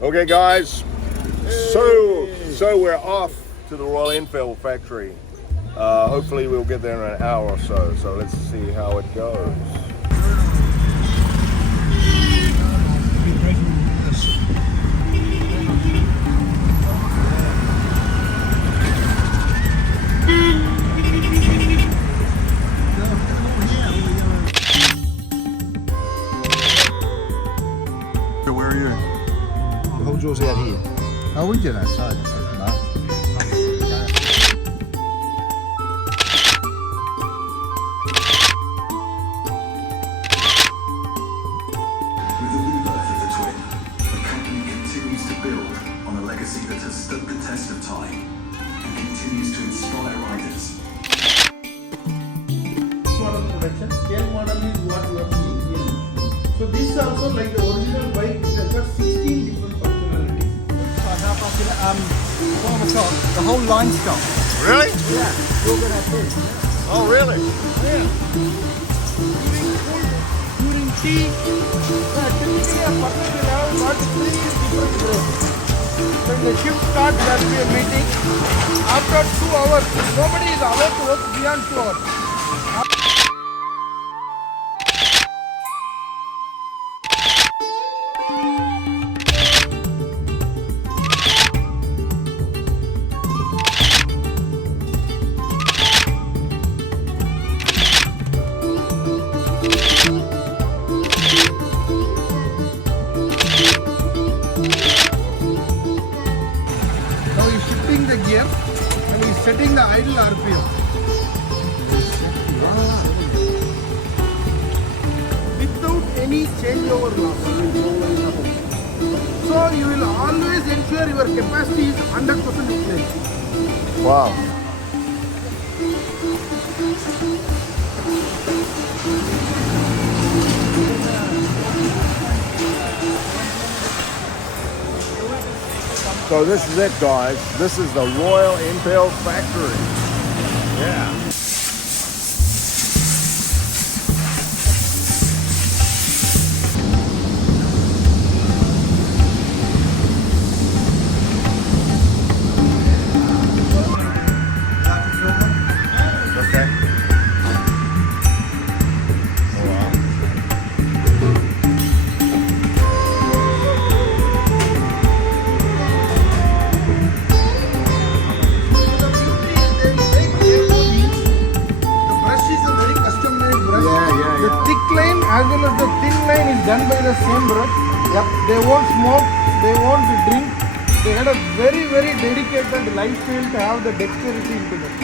Okay, guys. So we're off to the Royal Enfield factory. Hopefully we'll get there in an hour or so. So let's see how it goes. Where are you? Hojo's out here. Oh, we did outside. No. With the rebirth of the twin, the company continues to build on a legacy that has stood the test of time and continues to inspire riders. Model production, scale model is what you are seeing here. So this is also like the original bike, it has got 16 different functionalities. The whole line stop. Really? Yeah, you're gonna have this. Oh, really? During tea, typically a person will have got 3 different breaks. When the shift starts, there will be a meeting. After 2 hours, nobody is allowed to work beyond 2 hours. Now he is shifting the gear and he is setting the idle RPM. Without any changeover loss. So you will always ensure your capacity is 100% in place. Wow. So this is it, guys. This is the Royal Enfield factory. Yeah. Okay. Wow. The thick line as well as the thin line is done by the same brush. Yep. They won't smoke, they won't drink. They had a very, very dedicated lifestyle to have the dexterity into them.